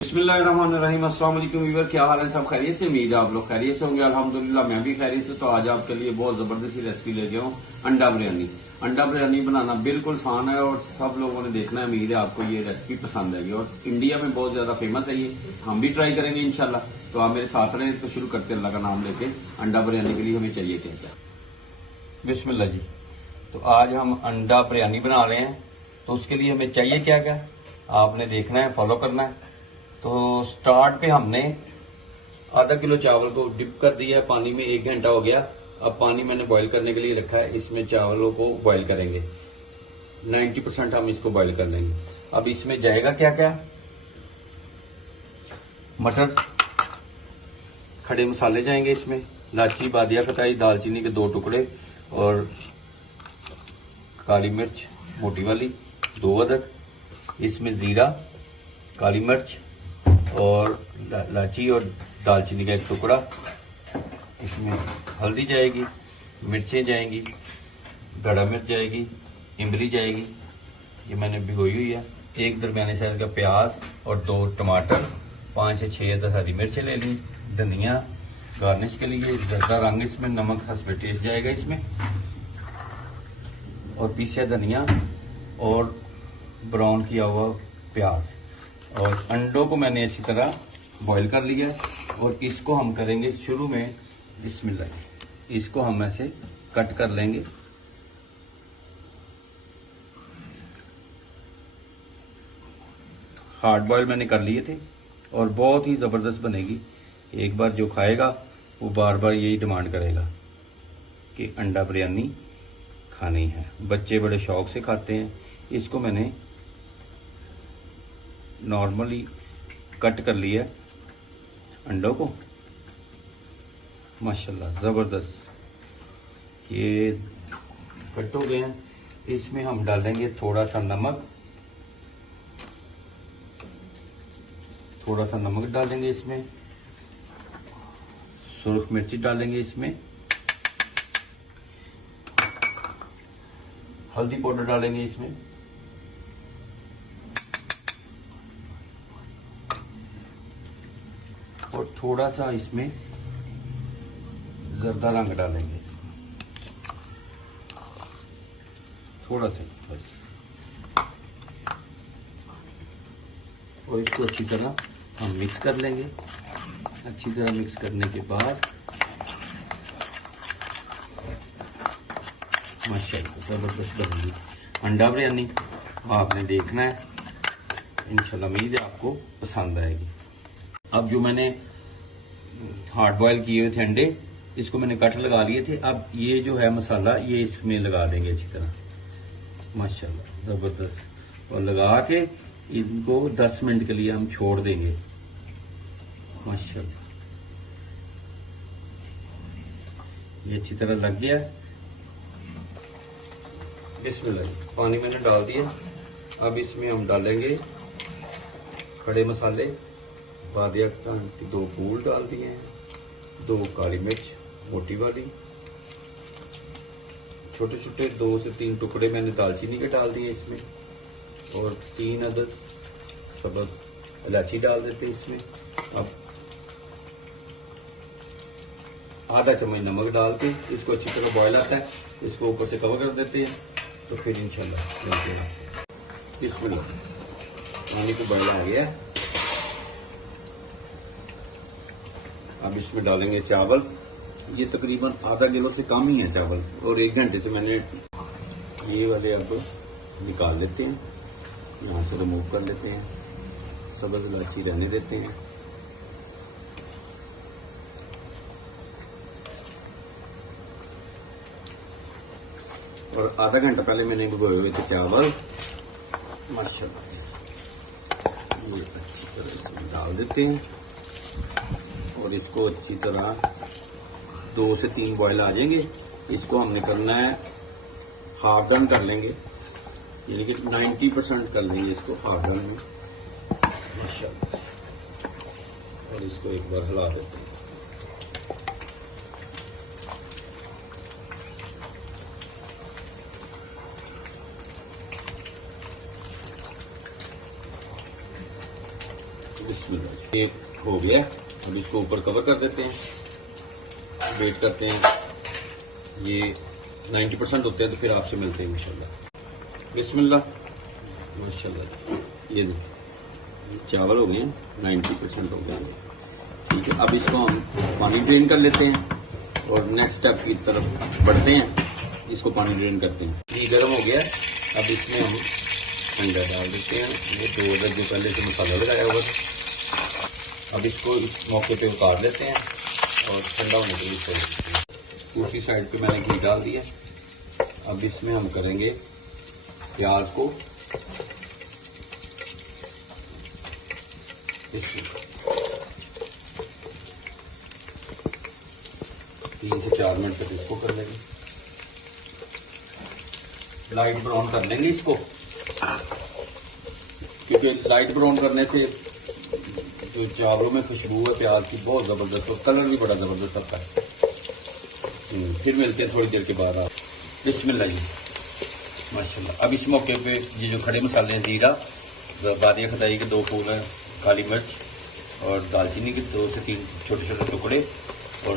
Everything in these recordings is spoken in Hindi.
बिस्मिल्लाहिर्रहमानिर्रहीम। अस्सलाम वालेकुम व्यूअर, क्या हाल है? सब खैरियत से? उम्मीद है आप लोग खैरियत से होंगे। अल्हम्दुलिल्लाह मैं भी खैरियत से। तो आज आपके लिए बहुत जबरदस्त रेसिपी लेके आऊँ, अंडा बिरयानी। अंडा बिरयानी बनाना बिल्कुल आसान है और सब लोगों ने देखना है। उम्मीद है आपको ये रेसिपी पसंद आएगी और इंडिया में बहुत ज्यादा फेमस है ये। हम भी ट्राई करेंगे इंशाल्लाह। तो आप मेरे साथ रहें। तो शुरू करते हैं अल्लाह का नाम लेके। अंडा बिरयानी के लिए हमें चाहिए क्या क्या? बिस्मिल्लाह जी। तो आज हम अंडा बिरयानी बना रहे हैं। तो उसके लिए हमें चाहिए क्या क्या आपने देखना है, फॉलो करना है। तो स्टार्ट पे हमने आधा किलो चावल को डिप कर दिया है पानी में, 1 घंटा हो गया। अब पानी मैंने बॉईल करने के लिए रखा है। इसमें चावलों को बॉईल करेंगे, 90% हम इसको बॉईल कर लेंगे। अब इसमें जाएगा क्या क्या? मटर, खड़े मसाले जाएंगे इसमें, इलायची, बादिया खटाई, दालचीनी के 2 टुकड़े और काली मिर्च मोटी वाली 2 अदद। इसमें जीरा, काली मिर्च और इलायची और दालचीनी का 1 टुकड़ा। इसमें हल्दी जाएगी, मिर्चें जाएंगी, गड़ा मिर्च जाएगी, इमली जाएगी, ये मैंने भिगोई हुई है। 1 दरमियाने साइज का प्याज और 2 टमाटर, 5 से 6 अदद हरी मिर्चें ले ली, धनिया गार्निश के लिए, जर्दा रंग, इसमें नमक हस्बे टेस्ट जाएगा इसमें, और पीसा धनिया और ब्राउन किया हुआ प्याज। और अंडों को मैंने अच्छी तरह बॉईल कर लिया और इसको हम करेंगे शुरू में बिस्मिल्लाह, इसको हम ऐसे कट कर लेंगे। हार्ड बॉईल मैंने कर लिए थे और बहुत ही जबरदस्त बनेगी। एक बार जो खाएगा वो बार बार यही डिमांड करेगा कि अंडा बिरयानी खानी है। बच्चे बड़े शौक से खाते हैं। इसको मैंने नॉर्मली कट कर लिया अंडों को, माशाल्लाह जबरदस्त ये कट हो गए हैं। इसमें हम डालेंगे थोड़ा सा नमक, डालेंगे इसमें, सुर्ख मिर्ची डालेंगे इसमें, हल्दी पाउडर डालेंगे इसमें, और थोड़ा सा इसमें जर्दा रंग डालेंगे इसमें, थोड़ा सा बस। और इसको अच्छी तरह हम मिक्स कर लेंगे। अच्छी तरह मिक्स करने के बाद माशाल्लाह जबरदस्त बनेगी अंडा बिरयानी। आपने देखना है, इंशाल्लाह उम्मीद है आपको पसंद आएगी। अब जो मैंने हार्ड बॉयल किए हुए थे अंडे, इसको मैंने कट लगा लिए थे। अब ये जो है मसाला ये इसमें लगा देंगे अच्छी तरह, माशाल्लाह जबरदस्त। और लगा के इनको 10 मिनट के लिए हम छोड़ देंगे, माशाल्लाह ये अच्छी तरह लग गया। बिस्मिल्लाह, पानी मैंने डाल दिया। अब इसमें हम डालेंगे खड़े मसाले, बादिया की 2 फूल डाल दिए हैं, 2 काली मिर्च मोटी वाली, छोटे छोटे 2 से 3 टुकड़े मैंने दालचीनी के डाल दिए इसमें, और 3 अदद सब्ज इलायची डाल देते हैं इसमें। अब आधा चम्मच नमक डाल के इसको अच्छी तरह बॉयल आता है, इसको ऊपर से कवर कर देते हैं। तो फिर इंशाल्लाह मिलते हैं आपसे। बिस्मिल्लाह, पानी को बॉयल आ गया। अब इसमें डालेंगे चावल। ये तकरीबन आधा किलो से कम ही है चावल, और 1 घंटे से मैंने ये वाले अब निकाल लेते हैं, यहाँ से रिमूव कर लेते हैं। सब्ज इलायची रहने देते हैं। और आधा घंटा पहले मैंने भिगोए हुए थे चावल, माशाल्लाह ये अच्छी तरह इसमें डाल देते हैं। और इसको अच्छी तरह 2 से 3 बॉयल आ जाएंगे। इसको हमने करना है हाफ डन कर लेंगे, यानी कि 90% कर लेंगे इसको हाफ डन में, माशाल्लाह। और इसको एक बार हिला देते हैं। बिस्मिल्लाह। ये हो गया, अब इसको ऊपर कवर कर देते हैं, वेट करते हैं। ये 90% होते हैं तो फिर आपसे मिलते हैं इंशाल्लाह। बिस्मिल्लाह माशाल्लाह। ये देखिए चावल हो गए हैं, 90% हो गए हैं। ठीक है, अब इसको हम पानी ड्रेन कर लेते हैं और नेक्स्ट स्टेप की तरफ बढ़ते हैं। इसको पानी ड्रेन करते हैं। ये गर्म हो गया, अब इसमें हम अंडा डाल देते हैं। ये 2 अदर जो पहले से मसाला लगाया हुआ। अब इसको इस मौके पे उतार लेते हैं और ठंडा होने के लिए छोड़ देते हैं। दूसरी साइड पे मैंने घी डाल दिया। अब इसमें हम करेंगे प्याज को 3 से 4 मिनट तक इसको कर लेंगे। लाइट ब्राउन कर लेंगे इसको, क्योंकि लाइट ब्राउन करने से जो चावलों में खुशबू है प्याज की बहुत जबरदस्त और कलर भी बड़ा जबरदस्त आता है। फिर मिलते हैं थोड़ी देर के बाद। आप बिस्मिल्लाह जी माशाल्लाह। अब इस मौके पे ये जो खड़े मसाले हैं, जीरा, बादिया खटाई के 2 फूल हैं, काली मिर्च और दालचीनी के 2 से 3 छोटे छोटे टुकड़े और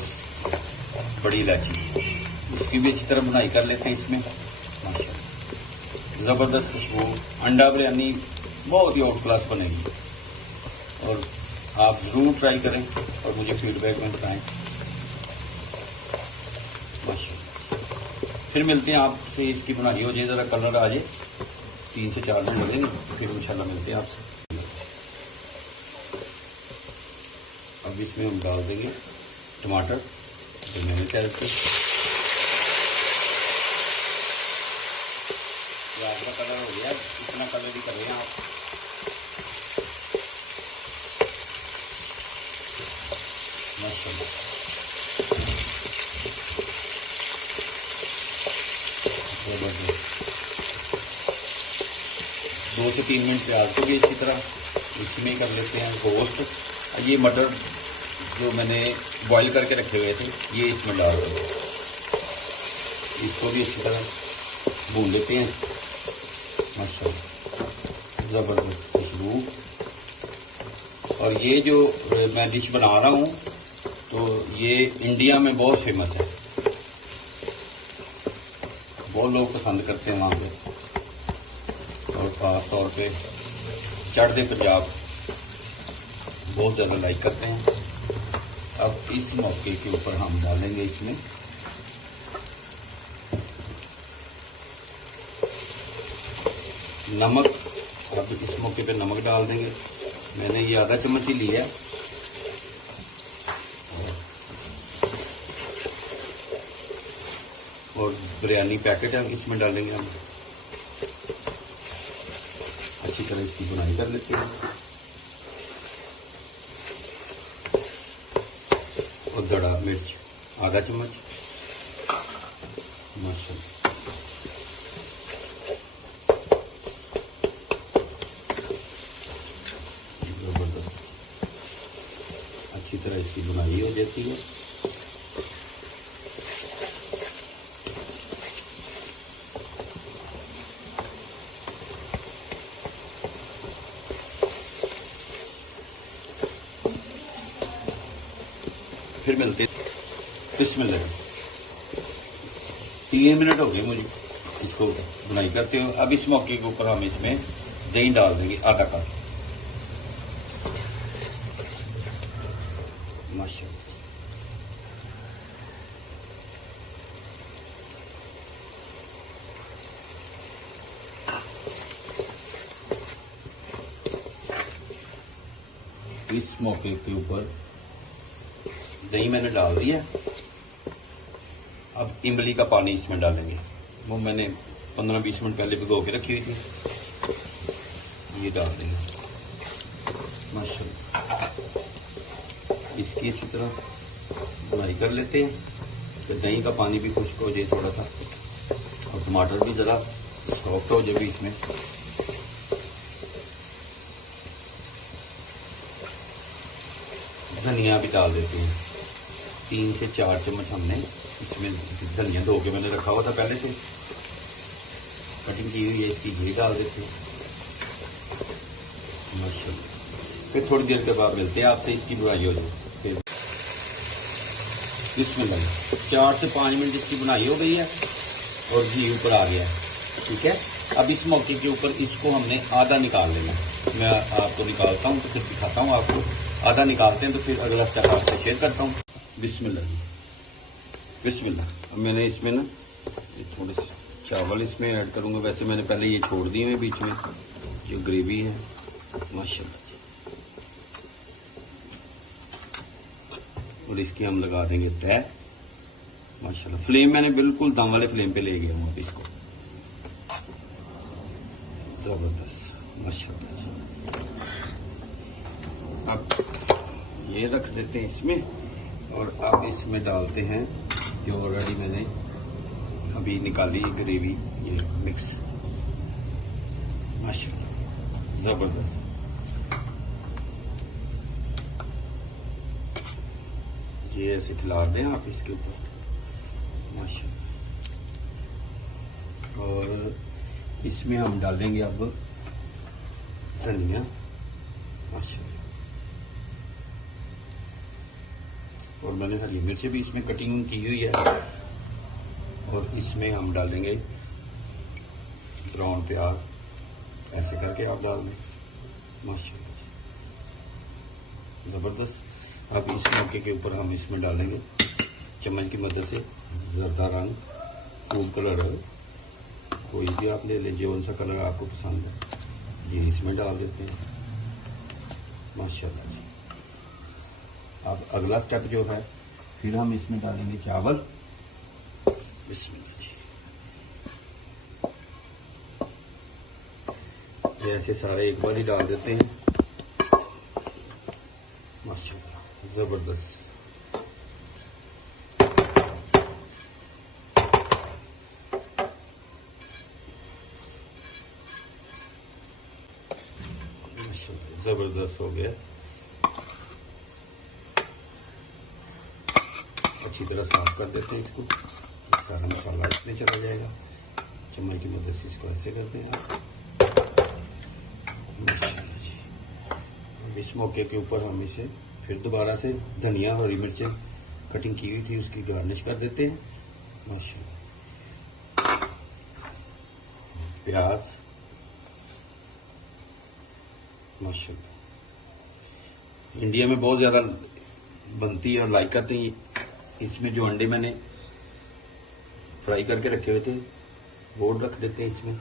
बड़ी इलायची, इसकी भी अच्छी तरह बुनाई कर लेते हैं इसमें। माशाल्लाह जबरदस्त खुशबू, अंडा बिरयानी बहुत ही आउट क्लास बनेगी और आप जरूर ट्राई करें और मुझे फीडबैक में बताएं। फिर मिलते हैं आपसे, इसकी बुनाई हो जाए, ज़रा कलर आ जाए, 3 से 4 दिन लगेंगे, फिर इंशाल्लाह मिलते हैं आपसे। अब इसमें हम डाल देंगे टमाटर जो मैंने तैयार किए। प्याज का कलर हो गया, इतना कलर ही करें आप। माशाल्लाह 2 से 3 मिनट प्याज को भी अच्छी तरह इसमें कर लेते हैं गोश्त। ये मटर जो मैंने बॉईल करके रखे हुए थे ये इसमें डाल देंगे, इसको भी अच्छी तरह भून लेते हैं। माशाल्लाह ज़बरदस्त खुशबू। और ये जो मैं डिश बना रहा हूँ तो ये इंडिया में बहुत फेमस है, बहुत लोग पसंद करते हैं वहाँ पे, और ख़ास तौर पे चढ़ते पंजाब बहुत ज़्यादा लाइक करते हैं। अब इस मौके के ऊपर हम डालेंगे इसमें नमक। अब इस मौके पे नमक डाल देंगे, मैंने ये आधा चम्मच ही लिया। और बिरयानी पैकेट है इसमें डालेंगे हम। अच्छी तरह इसकी बुनाई कर लेते हैं और दड़ा मिर्च आधा चम्मच। माशाल्लाह जबरदस्त, अच्छी तरह इसकी बुनाई हो जाती है। फिर मिलते बिस्मिल्लाह। 3 मिनट हो गए मुझे इसको बुनाई करते हो। अब इस मौके के ऊपर हम इसमें दही डाल देंगे आधा कप। माशाल्लाह इस मौके के ऊपर दही मैंने डाल दिया। अब इमली का पानी इसमें डालेंगे, वो मैंने 15-20 मिनट पहले भिगो के रखी हुई थी, ये डाल देंगे। माशाल्लाह इसकी अच्छी तरह बुनाई कर लेते हैं, तो दही का पानी भी खुश्क हो जाए थोड़ा सा और टमाटर भी ज़रा सॉफ्ट हो जाए बीच में। धनिया भी डाल देते हैं, 3 से 4 चम्मच हमने इसमें धनिया धो के मैंने रखा हुआ था पहले से, कटिंग की हुई है, इसकी घी डाल देते हैं। माशाल्लाह फिर थोड़ी देर के बाद मिलते हैं आपसे, इसकी बुनाई हो जाए फिर। इसमें लगे 4 से 5 मिनट इसकी बुनाई हो गई है और घी ऊपर आ गया है, ठीक है। अब इस मौके के ऊपर इसको हमने आधा निकाल लेना। मैं आपको निकालता हूँ तो फिर दिखाता हूँ आपको। आधा निकालते हैं तो फिर अगला स्टेप आपसे शेयर करता हूँ। बिस्मिल्लाह बिस्मिल्लाह। अब मैंने इसमें ना थोड़े से चावल इसमें ऐड करूँगा। वैसे मैंने पहले ये छोड़ दिए हैं बीच में, जो ग्रेवी है माशाल्लाह जी। और इसकी हम लगा देंगे तय माशाल्लाह। फ्लेम मैंने बिल्कुल दम वाले फ्लेम पे ले गया हूँ। अब इसको जबरदस्त माशाल्लाह जी। अब ये रख देते हैं इसमें और अब इसमें डालते हैं जो ऑलरेडी मैंने अभी निकाली ग्रेवी, ये मिक्स माशाल्लाह जबरदस्त। ये ऐसे खिला दें आप इसके ऊपर माशाल्लाह। और इसमें हम डालेंगे अब धनिया माशाल्लाह। और मैंने हरी मिर्च भी इसमें कटिंग की हुई है। और इसमें हम डालेंगे ब्राउन प्याज, ऐसे करके आप डाल दें माशाल्लाह जबरदस्त। अब इस मौके के ऊपर हम इसमें डालेंगे चम्मच की मदद से जर्दा रंग, फूड कलर, कोई भी आप ले लीजिए, कौन सा कलर आपको पसंद है, ये इसमें डाल देते हैं माशाल्लाह जी। अब अगला स्टेप जो है, फिर हम इसमें डालेंगे चावल। बिस्मिल्लाह जी। ये ऐसे सारे एक बार ही डाल देते हैं माशाल्लाह जबरदस्त। जबरदस्त हो गया। अच्छी तरह साफ कर देते हैं इसको। सारा मसाला इसमें चला जाएगा। चम्मच की मदद से इसको ऐसे करते हैं आप। इस मौके के ऊपर हम इसे फिर दोबारा से धनिया और हरी मिर्चें कटिंग की हुई थी उसकी गार्निश कर देते हैं माशाल्लाह। प्याज माशाल्लाह। इंडिया में बहुत ज्यादा बनती है और लाइक करते हैं। इसमें जो अंडे मैंने फ्राई करके रखे हुए थे वो रख देते हैं इसमें।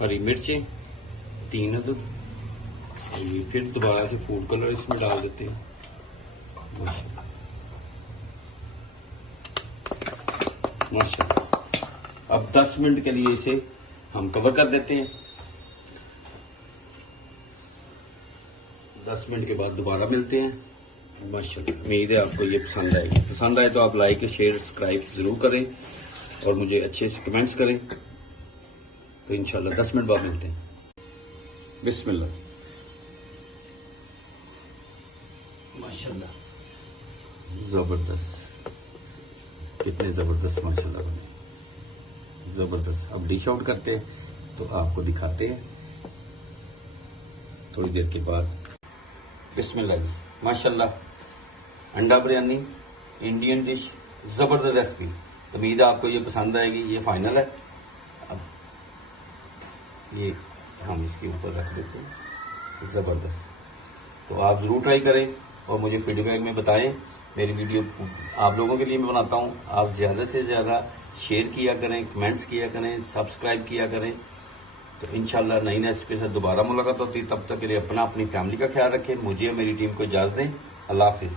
हरी मिर्चें 3 अदद, ये फिर दोबारा से फूड कलर इसमें डाल देते हैं माशाल्लाह माशाल्लाह। अब 10 मिनट के लिए इसे हम कवर कर देते हैं। 10 मिनट के बाद दोबारा मिलते हैं माशाल्लाह। उम्मीद है आपको ये पसंद आएगी। पसंद आए तो आप लाइक शेयर सब्सक्राइब जरूर करें और मुझे अच्छे से कमेंट्स करें। तो इंशाल्लाह 10 मिनट बाद मिलते हैं। बिस्मिल्लाह माशाल्लाह जबरदस्त। कितने जबरदस्त माशाल्लाह बने, जबरदस्त। अब डिश आउट करते हैं तो आपको दिखाते हैं थोड़ी देर के बाद। बिस्मिल्लाह माशाल्लाह। अंडा बिरयानी इंडियन डिश, जबरदस्त रेसिपी। तो उम्मीद है आपको ये पसंद आएगी। ये फाइनल है। अब ये हम इसके ऊपर रख देते हैं, जबरदस्त। तो आप जरूर ट्राई करें और मुझे फीडबैक में बताएं। मेरी वीडियो आप लोगों के लिए मैं बनाता हूं। आप ज्यादा से ज्यादा शेयर किया करें, कमेंट्स किया करें, सब्सक्राइब किया करें। तो इंशाल्लाह नई रेसिपी के साथ दोबारा मुलाकात होती है। तब तक के लिए अपनी फैमिली का ख्याल रखें। मुझे और मेरी टीम को इजाजत दें। अल्लाह हाफिज।